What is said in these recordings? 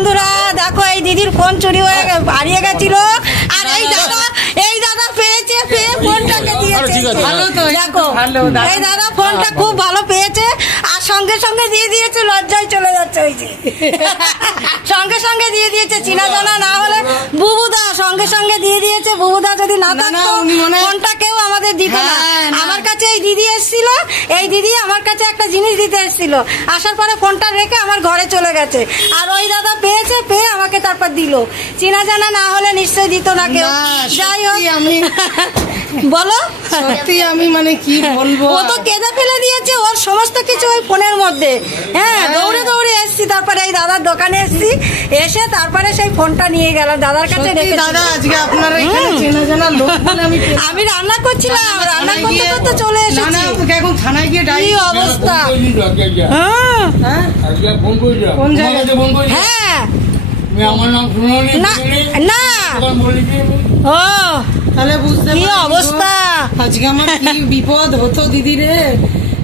বন্ধুরা দেখো এই দিদির ফোন চুরি হয়ে হারিয়ে গেছিল, আর এই দাদা পেয়েছে, পেয়ে ফোনটাকে দিয়েছে। দেখো এই দাদা ফোনটা খুব ভালো পেয়েছে, আর সঙ্গে সঙ্গে দিয়ে দিয়েছে, লজ্জায় চলে যাচ্ছে। ওই যে সঙ্গে সঙ্গে দিয়ে দিয়েছে, চিনা জানা না হলে বুবুদা সঙ্গে সঙ্গে দিয়ে দিয়েছে। বুবুদা যদি না থাকতো ফোনটা কেউ আমাদের দিত না। আমার কাছে এই দিদি এসেছিল, এই দিদি আমার কাছে একটা জিনিস দিতে এসেছিল, আসার পরে ফোনটা রেখে আমার ঘরে চলে গেছে, আর ওই দাদা পেয়েছে, পেয়ে আমাকে তারপর দিল। চিনা জানা না হলে নিশ্চয়ই দিত না কেউ। যাই হোক, আমি বলো সত্যি আমি মানে কি বলবো, ও তো কেঁদে ফেলে দিয়েছে ওর সমস্ত কিছু ওই ফোনের মধ্যে। হ্যাঁ, দৌড়ে দৌড়ে এসছি, তারপরে এই দাদার দোকানে এসছি, এসে তারপরে সেই ফোনটা নিয়ে গেল দাদার কাছে রেখে। দাদা আজকে আপনারা এখানে চেনা জানা লোক বলে আমি রান্না করছিলাম, রান্না করতে করতে চলে এসেছি। এখন থানায় গিয়ে কি অবস্থা। কোন জায়গাতে ফোন করেছি? হ্যাঁ আমার নাম শুনুনি না, ও তাহলে বুঝতে কি অবস্থা। আজকে আমার কি বিপদ হতো দিদি রে।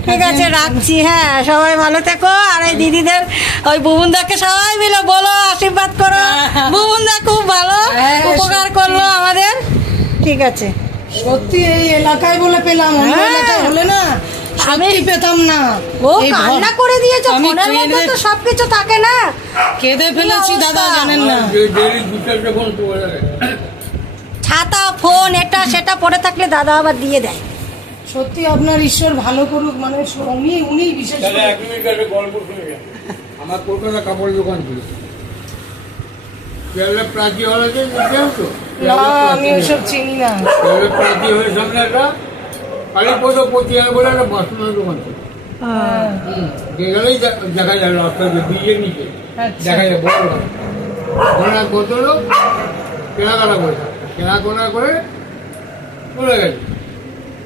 ঠিক আছে, রাখছি। হ্যাঁ, সবাই ভালো থেকো, আর এই দিদিদের ওই বুবুনদাকে সবাই মিলে বলো আশীর্বাদ করো। বুবুনদা খুব ভালো উপকার করলো আমাদের। ঠিক আছে, সত্যি এই এলাকায় বলে পেলাম, অন্য এলাকায় হলে না আমি পেতাম না। ও কান্না করে দিয়েছো, ফোনের মধ্যে তো সবকিছু থাকে না। কেঁদে ফেলেছি দাদা, জানেন না। ছাতা ফোন এটা সেটা পড়ে থাকলে দাদা আবার দিয়ে দেয়। সত্যি আপনার ঈশ্বর ভালো করুক, মানে উনি বিশেষ করে। গল্প শুনে আমার কলকাতা কাপড়ের দোকান ছিল, প্রাচী হল আছে, আমি ওইসব চিনি না। প্রাচী হলের সামনে একটা কালীপদ পতিয়ার বলে একটা বাসনের দোকান ছিল। গেলেই দেখা যায় রাস্তা ব্রিজের নিচে দেখা যায় বড় এক ভদ্রলোক কেনাকাটা করে, কেনাকাটা করে চলে গেছে।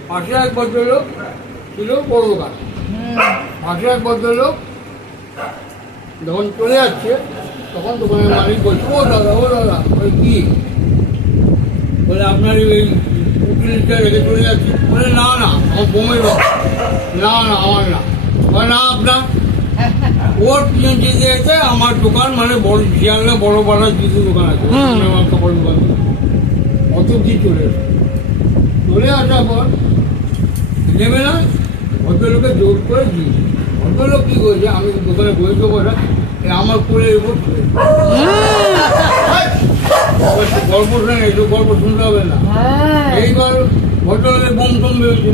পাশে এক ভদ্রলোক ছিল বড় দোকান, পাশে এক ভদ্রলোক যখন চলে যাচ্ছে তখন দোকানের মালিক বলছে, ও দাদা ওই কি বলে আপনার ওই উকিলটা রেখে চলে যাচ্ছে। বলে না আমার বোমের না আমার না আপনার ওর পিছন যেতে যেতে আমার দোকান, মানে বড় শিয়ালদা বড় বড় জুতো দোকান আছে, আমার কাপড় দোকান, অত কি চলে আসার পর নেবে না, ভদ্রলোকে জোর করে দিয়েছে। ভদ্রলোক কি করেছে, আমি দোকানে বসে বসা আমার কোলের উপর চলে গল্প শুনে, একটু গল্প শুনতে হবে না। এইবার ভদ্রলোকের বোম টোম বেরোছে,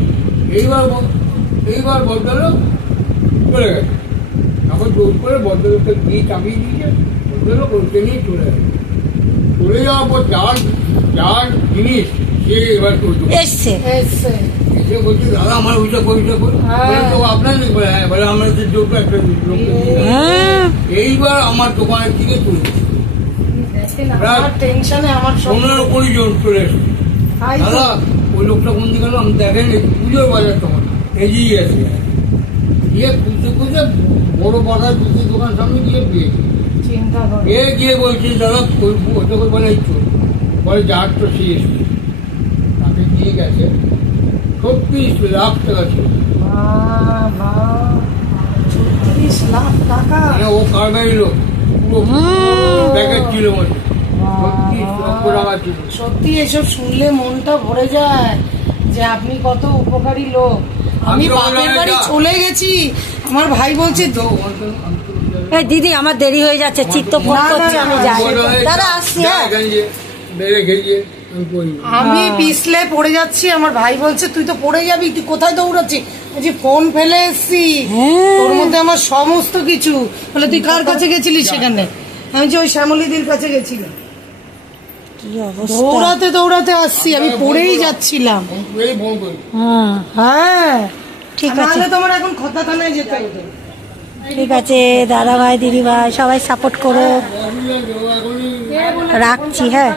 এইবার ভদ্রলোক চলে গেছে। এখন জোর করে ভদ্রলোককে দিয়ে চাপিয়ে দিয়েছে, ভদ্রলোক ওইকে নিয়ে চলে গেছে। চলে যাওয়ার পর যার জিনিস সে এবার এসছে এসে বলছে, দাদা আমার ওইটা করি আপনার নেই। বলে হ্যাঁ, বলে আমরা যে জোর একটা এইবার আমার দোকানের দিকে চলে গেছে। 15-20 জন চলে এসেছে। দাদা ওই লোকটা কোন দিকে গেল আমি দেখেন, পুজোর বাজার তখন এগিয়ে গেছে, গিয়ে খুঁজতে বড় বাজার জুতো দোকান সামনে গিয়ে পেয়েছে। গিয়ে বলছে, দাদা ওইটাকে বলে বলে যার তো শেষ, তাকে দিয়ে গেছে 36 লাখ টাকা ছিল। 36 লাখ টাকা, মানে ও কারবারি লোক, পুরো প্যাকেজ ছিল, মানে 36 লক্ষ টাকা ছিল। সত্যি এসব শুনলে মনটা ভরে যায় যে আপনি কত উপকারী লোক। আমি বাপের বাড়ি চলে গেছি, আমার ভাই বলছে এই দিদি আমার দেরি হয়ে যাচ্ছে, চিত্ত ফোন করছে, আমি যাই। দাদা আসছি। আমি পিছলে পড়ে যাচ্ছি, আমার ভাই বলছে তুই তো পড়ে যাবি, তুই কোথায় দৌড়াচ্ছি? বলছি ফোন ফেলে এসছি, তোর মধ্যে আমার সমস্ত কিছু। বলে তুই কার কাছে গেছিলিস সেখানে? আমি যে ওই শ্যামলীদির কাছে গেছিলাম। দৌড়াতে দৌড়াতে আসছি, আমি পড়েই যাচ্ছিলাম। হ্যাঁ ঠিক আছে, তোমার এখন খোদা থানায় যেতে হবে। ঠিক আছে দাদা ভাই দিদি ভাই সবাই সাপোর্ট করো, রাখছি। হ্যাঁ।